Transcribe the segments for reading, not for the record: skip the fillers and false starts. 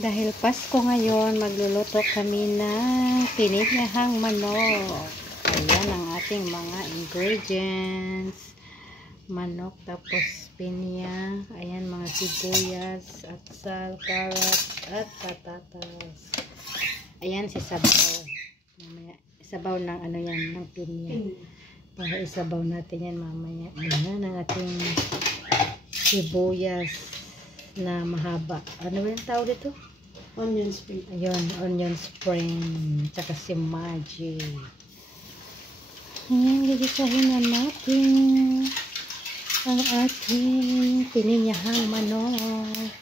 Dahil Pasko ngayon, magluluto kami ng pininyahang manok. Ayan ang ating mga ingredients. Manok, tapos pinya. Ayan, mga sibuyas, atsal, carrots, at patatas. Ayan, si sabaw. Mamaya, sabaw ng ano yan, ng pinya. Para isabaw natin yan mamaya. Ayan ang ating sibuyas na mahaba. Ano ba yung tawag dito? Onion spring. Ayun, onion spring. Tsaka si Maggi. Ayan, gigisahin na natin ang ating pininyahang manok.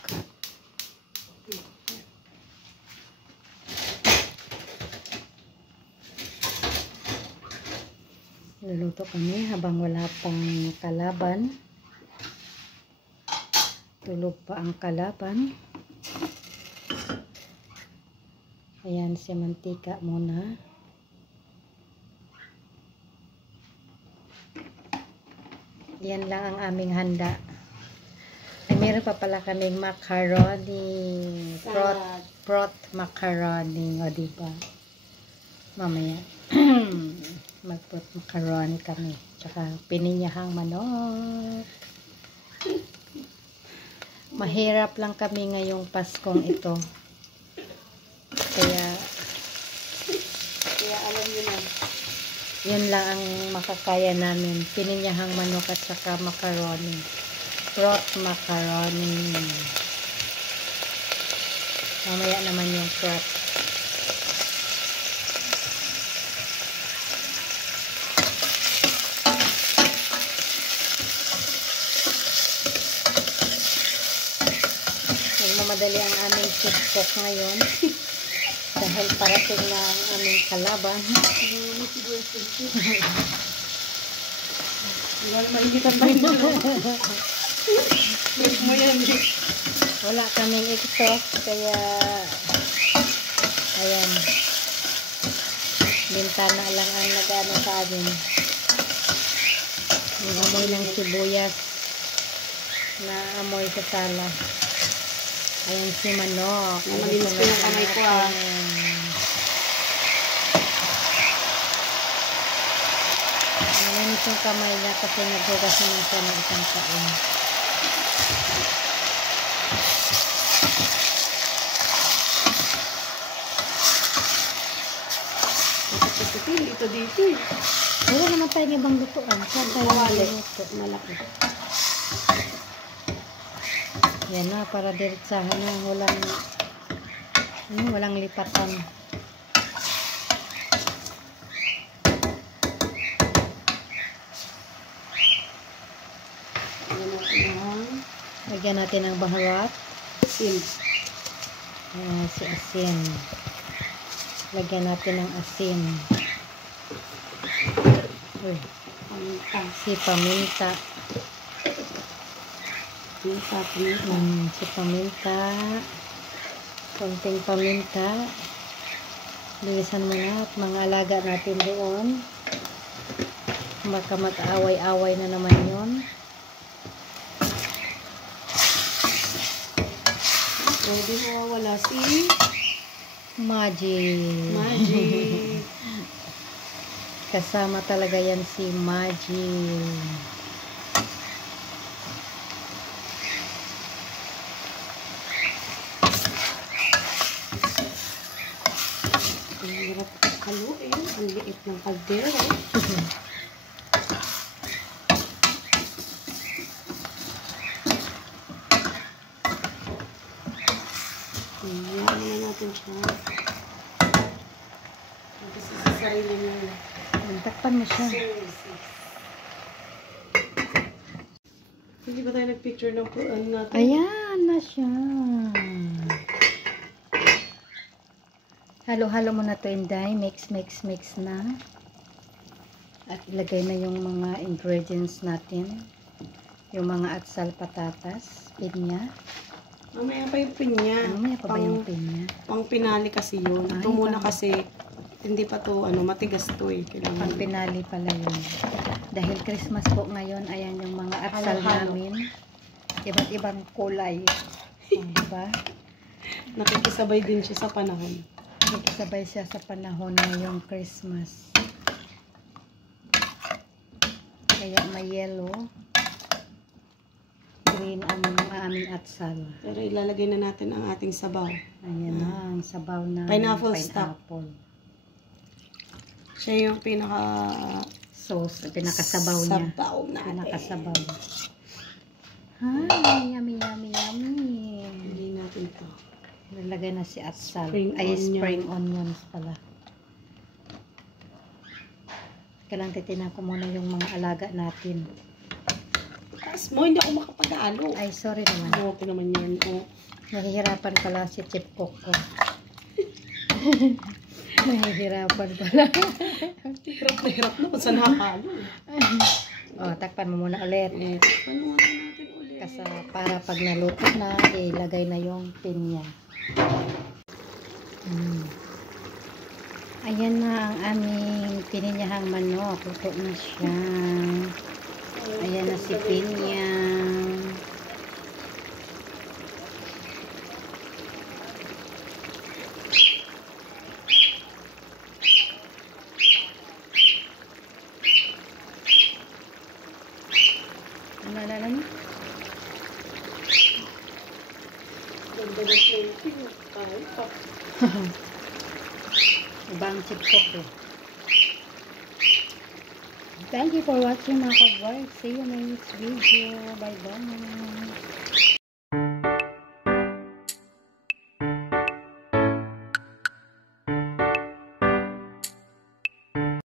Luluto kami habang wala pang kalaban. Tulog pa ang kalaban. Ayan, si mantika muna. Yan lang ang aming handa. Ay, meron pa pala kaming macaroni. Prot macaroni. O, diba? Mamaya. Mag-prot macaroni kami. Tsaka pininyahang manok. Mahirap lang kami ngayong Paskong ito. Kaya alam nyo na. yun lang ang makakaya namin. Pininyahang manok at saka macaroni. Prot macaroni. Mamaya naman yung prot. Madali ang aming cook ngayon dahil parating na ang aming kalaban. Wala kaming exhaust kaya ayan, bintana lang ang nag-ano sa amin. Yung amoy ng sibuyas na amoy sa sala. Ayan si manok. Malinis ko yung kamay ko ah. Malinis yung kamay niya kasi naghugas naman siya ng isang taon. Ito dito eh. Wala naman tayong ibang lutuan. Saan tayo luto? Malaki. Yan na, para diretsahan na. Walang lipatan. Lagyan natin ng baharat. Asin. Si asin. Lagyan natin ng asin. Uy. Paminta. Si paminta. Si paminta. Konting paminta. Bilisan mo na at mga alaga natin doon. Baka mag-away-away na naman yun. Pwede mawawala si Maggi. Kasama talaga yan si Maggi. Ang hirap haluin. Ang liit ng kaldero. Ayan na natin siya. Kasi sa sarili niya. Takpan mo siya. Hindi ba tayo nag-picture ng ano natin? Ayan na siya. Halo-halo mo na to, Inday. Mix na. At ilagay na yung mga ingredients natin. Yung mga atsal, patatas, pinya. Mamaya pa yung pinya. Mamaya pa ba yung pinya? Pang pinali kasi yun. Ito muna kasi hindi pa to matigas to eh. Pang pinali pala yun. Dahil Christmas po ngayon, ayan yung mga atsal namin. Iba't ibang kulay. Diba? Nakikisabay din siya sa panahon. Nagkasabay siya sa panahon ngayong Christmas. Kaya may yellow, green ang aming atsal. Pero ilalagay na natin ang ating sabaw. Ayan na, ang sabaw na Pineapple stock. Siya yung pinaka sauce, pinakasabaw niya. sabaw natin. Pinakasabaw. Hi, yummy, yummy, yummy. Hindi natin to. Nilagay na si atsal. Spring Ay, onion. spring onions pala. Kailangan titinan ko muna yung mga alaga natin. Taas mo, hindi ako makapag-alo. Ay, sorry naman. Ano ko naman yan? Oh. Nahihirapan pala si Chip Cook ko. Nahihirapan pala. Hirap na hirap na kung saan nakakalo. O, takpan mo muna ulit. Panuhan natin ulit. Kasi para pag naluto na, ilagay na yung pinya. Ayan na ang aming pininyahang manok. Luto na siya. Ayan na si pinya. Ano? Ganda na plating. Ay, pa. Ibang Chip Cook eh. Thank you for watching mga ka-vlog. See you in my next video. Bye-bye.